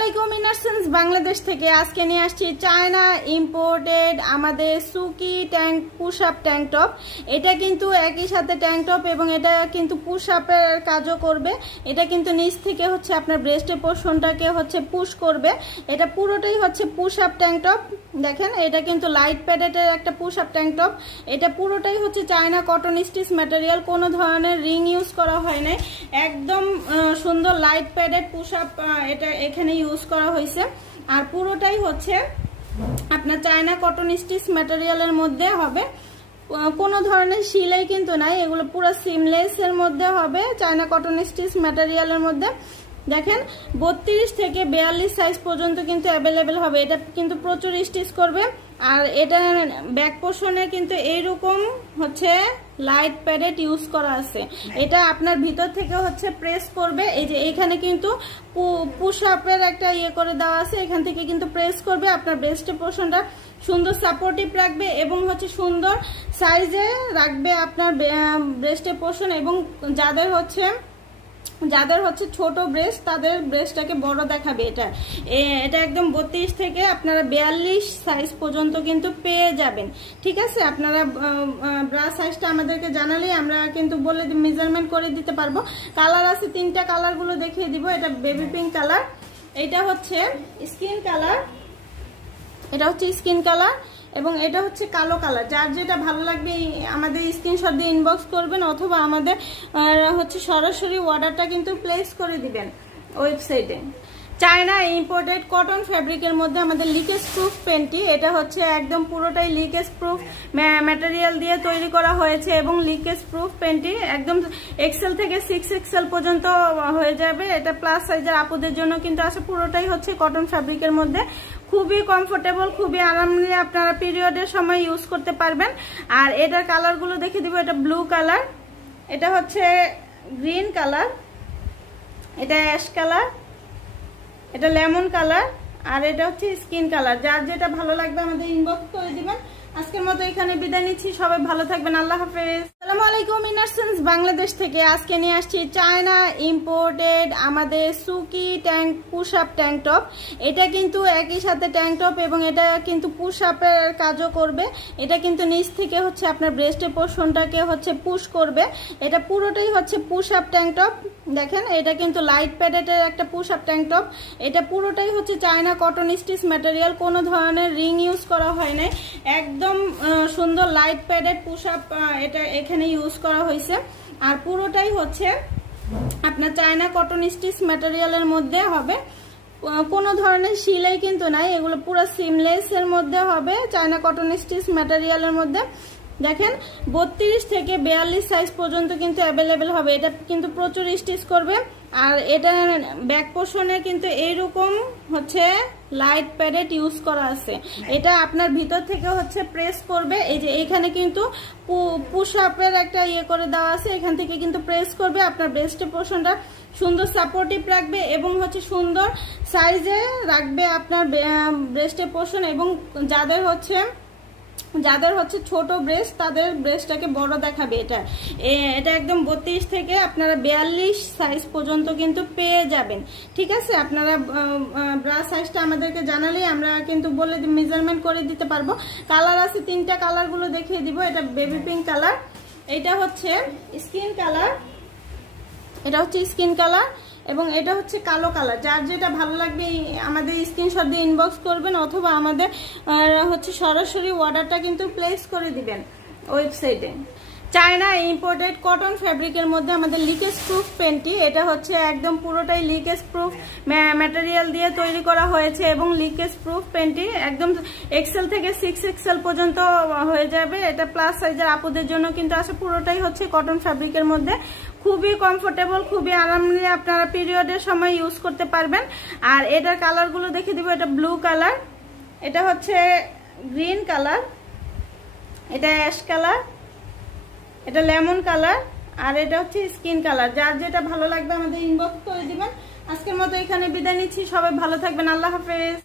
আসসালামু ইনারসেন্স বাংলাদেশ থেকে আজকে নিয়ে আসছি চায়না ইম্পোর্টেড আমাদের সুকি tank push up tank top. এটা কিন্তু একই সাথে ট্যাঙ্ক টপ এবং এটা কিন্তু পুশ আপের কাজও করবে। এটা কিন্তু নিচ থেকে হচ্ছে আপনার ব্রেস্টের পোর্শনটাকে হচ্ছে পুশ করবে। এটা পুরোটাই হচ্ছে পুশ আপ ট্যাঙ্ক টপ। দেখেন এটা কিন্তু লাইট প্যাডেটের একটা পুশ আপ ট্যাঙ্ক টপ। এটা পুরোটাই হচ্ছে চায়না কটন স্টিচ ম্যাটেরিয়াল, কোনো ধরনের রিং ইউজ করা হয় নাই। একদম সুন্দর লাইট প্যাডেড পুশ আপ এটা এখানে ইউজ করা হয়েছে। আর পুরোটাই হচ্ছে আপনার চায়না কটন স্টিচ ম্যাটেরিয়ালের মধ্যে হবে, কোনো ধরনের সেলাই কিন্তু নাই। এগুলো পুরো সিমলেস এর মধ্যে হবে, চায়না কটন স্টিচ ম্যাটেরিয়ালের মধ্যে। দেখেন 32 থেকে 42 সাইজ পর্যন্ত কিন্তু অ্যাভেলেবেল হবে। এটা কিন্তু প্রচুর স্টিচ করবে। আর এটা ব্যাক পোর্শনে কিন্তু এইরকম হচ্ছে লাইট প্যাডেট ইউজ করা আছে। এটা আপনার ভিতর থেকে হচ্ছে প্রেস করবে। এই যে এখানে কিন্তু পুশ আপের একটা ইয়ে করে দেওয়া আছে, এখান থেকে কিন্তু প্রেস করবে। আপনার ব্রেস্টের পোর্শনটা সুন্দর সাপোর্টিভ রাখবে এবং হচ্ছে সুন্দর সাইজে রাখবে আপনার ব্রেস্টের পোর্শন। এবং যাদের হচ্ছে ছোট ব্রেস্ট তাদের ব্রেস্টটাকে বড় দেখাবে। এটা একদম 32 থেকে আপনারা 42 সাইজ পর্যন্ত কিন্তু পেয়ে যাবেন। ঠিক আছে, আপনারা ব্রা সাইজটা আমাদেরকে জানালেই আমরা কিন্তু বলে মেজারমেন্ট করে দিতে পারবো। কালার আছে 3টা, কালারগুলো দেখিয়ে দিব। এটা বেবি পিঙ্ক কালার, এটা হচ্ছে স্কিন কালার, এটা হচ্ছে স্কিন কালার এবং এটা হচ্ছে কালো কালার। যার যেটা ভালো লাগবে আমাদের স্ক্রিনশট দিয়ে ইনবক্স করবেন অথবা আমাদের হচ্ছে সরাসরি অর্ডারটা কিন্তু প্লেস করে দিবেন ওয়েবসাইটে। চায়না ইম্পোর্টেড কটন ফ্যাব্রিকের মধ্যে আমাদের লিকেজ প্রুফ পেন্টি। এটা হচ্ছে একদম পুরোটাই লিকেজ প্রুফ ম্যাটেরিয়াল দিয়ে তৈরি করা হয়েছে এবং লিকেজ প্রুফ পেন্টি একদম এক্সেল থেকে 6XL পর্যন্ত হয়ে যাবে। এটা প্লাস সাইজের আপুদের জন্য কিন্তু আছে। পুরোটাই হচ্ছে কটন ফ্যাব্রিকের মধ্যে, খুবই কমফোর্টেবল, খুবই আরামদায়ক, আপনারা পিরিয়ডের সময় ইউজ করতে পারবেন। আর এটার কালারগুলো দেখে দিব। এটা ব্লু কালার, এটা হচ্ছে গ্রিন কালার, এটা অ্যাশ কালার, এটা লেমন কালার আর এটা হচ্ছে স্কিন কালার। যার যেটা ভালো লাগবে আমাদের ইনবক্স করে দিবেন। আজকের মতো এখানে বিদায় নিচ্ছি, সবাই ভালো থাকবেন, আল্লাহ হাফেজ। আসসালামু আলাইকুম ইনারসেন্স বাংলাদেশ থেকে আজকে নিয়ে আসছি চায়না ইম্পোর্টেড আমাদের সুকি tank push up tank top. এটা কিন্তু একই সাথে ট্যাঙ্ক টপ এবং এটা কিন্তু পুশ আপের কাজও করবে। এটা কিন্তু নিচ থেকে হচ্ছে আপনার ব্রেস্টের পোর্শনটাকে হচ্ছে পুশ করবে। এটা পুরোটাই হচ্ছে পুশ আপ ট্যাঙ্ক টপ। দেখেন এটা কিন্তু লাইট প্যাডেটের একটা পুশ আপ ট্যাঙ্ক টপ। এটা পুরোটাই হচ্ছে চায়না কটন স্টিচ ম্যাটেরিয়াল, কোনো ধরনের রিং ইউজ করা হয় নাই। একদম সুন্দর লাইট প্যাডেড পুশ আপ এটা এখানে ইউজ করা হয়েছে। আর পুরোটাই হচ্ছে আপনার চায়না কটন স্টিচ ম্যাটেরিয়ালের মধ্যে হবে, কোনো ধরনের সেলাই কিন্তু নাই। এগুলো পুরো সিমলেস এর মধ্যে হবে, চায়না কটন স্টিচ ম্যাটেরিয়ালের মধ্যে। দেখেন 32 থেকে 42 সাইজ পর্যন্ত কিন্তু অ্যাভেলেবেল হবে। এটা কিন্তু প্রচুর স্টিচ করবে। আর এটা ব্যাক পোর্শনে কিন্তু এইরকম হচ্ছে লাইট প্যাডেট ইউজ করা আছে। এটা আপনার ভিতর থেকে হচ্ছে প্রেস করবে। এই যে এখানে কিন্তু পুশ আপের একটা ইয়ে করে দেওয়া আছে, এখান থেকে কিন্তু প্রেস করবে। আপনার ব্রেস্টের পোর্শনটা সুন্দর সাপোর্টিভ রাখবে এবং হচ্ছে সুন্দর সাইজে রাখবে আপনার ব্রেস্টের পোর্শন। এবং যাদের হচ্ছে ছোট ব্রেস্ট তাদের ব্রেস্টটাকে বড় দেখাবে। এটা একদম 32 থেকে আপনারা 42 সাইজ পর্যন্ত কিন্তু পেয়ে যাবেন। ঠিক আছে, আপনারা ব্রা সাইজটা আমাদেরকে জানালেই আমরা কিন্তু বলে মেজারমেন্ট করে দিতে পারবো। কালার আছে 3টা, কালারগুলো দেখিয়ে দিব। এটা বেবি পিঙ্ক কালার, এটা হচ্ছে স্কিন কালার, এটা হচ্ছে স্কিন কালার এবং এটা হচ্ছে কালো কালার। যার যেটা ভালো লাগবে আমাদের স্ক্রিনশট দিয়ে ইনবক্স করবেন অথবা আমাদের হচ্ছে সরাসরি অর্ডারটা কিন্তু প্লেস করে দিবেন ওয়েবসাইটে। চায়না ইম্পোর্টেড কটন ফ্যাব্রিকের মধ্যে আমাদের লিকেজ প্রুফ পেন্টি। এটা হচ্ছে একদম পুরোটাই লিকেজ প্রুফ ম্যাটেরিয়াল দিয়ে তৈরি করা হয়েছে এবং লিকেজ প্রুফ পেন্টি একদম এক্সেল থেকে 6XL পর্যন্ত হয়ে যাবে। এটা প্লাস সাইজের আপুদের জন্য কিন্তু আছে। পুরোটাই হচ্ছে কটন ফ্যাব্রিকের মধ্যে, খুবই কমফোর্টেবল, খুবই আরামদায়ক, আপনারা পিরিয়ডের সময় ইউজ করতে পারবেন। আর এটার কালারগুলো দেখে দিব। এটা ব্লু কালার, এটা হচ্ছে গ্রিন কালার, এটা অ্যাশ কালার, এটা লেমন কালার আর এটা হচ্ছে স্কিন কালার। যার যেটা ভালো লাগবে আমাদের ইনবক্স করে দিবেন। আজকের মতো এখানে বিদায় নিচ্ছি, সবাই ভালো থাকবেন, আল্লাহ হাফেজ।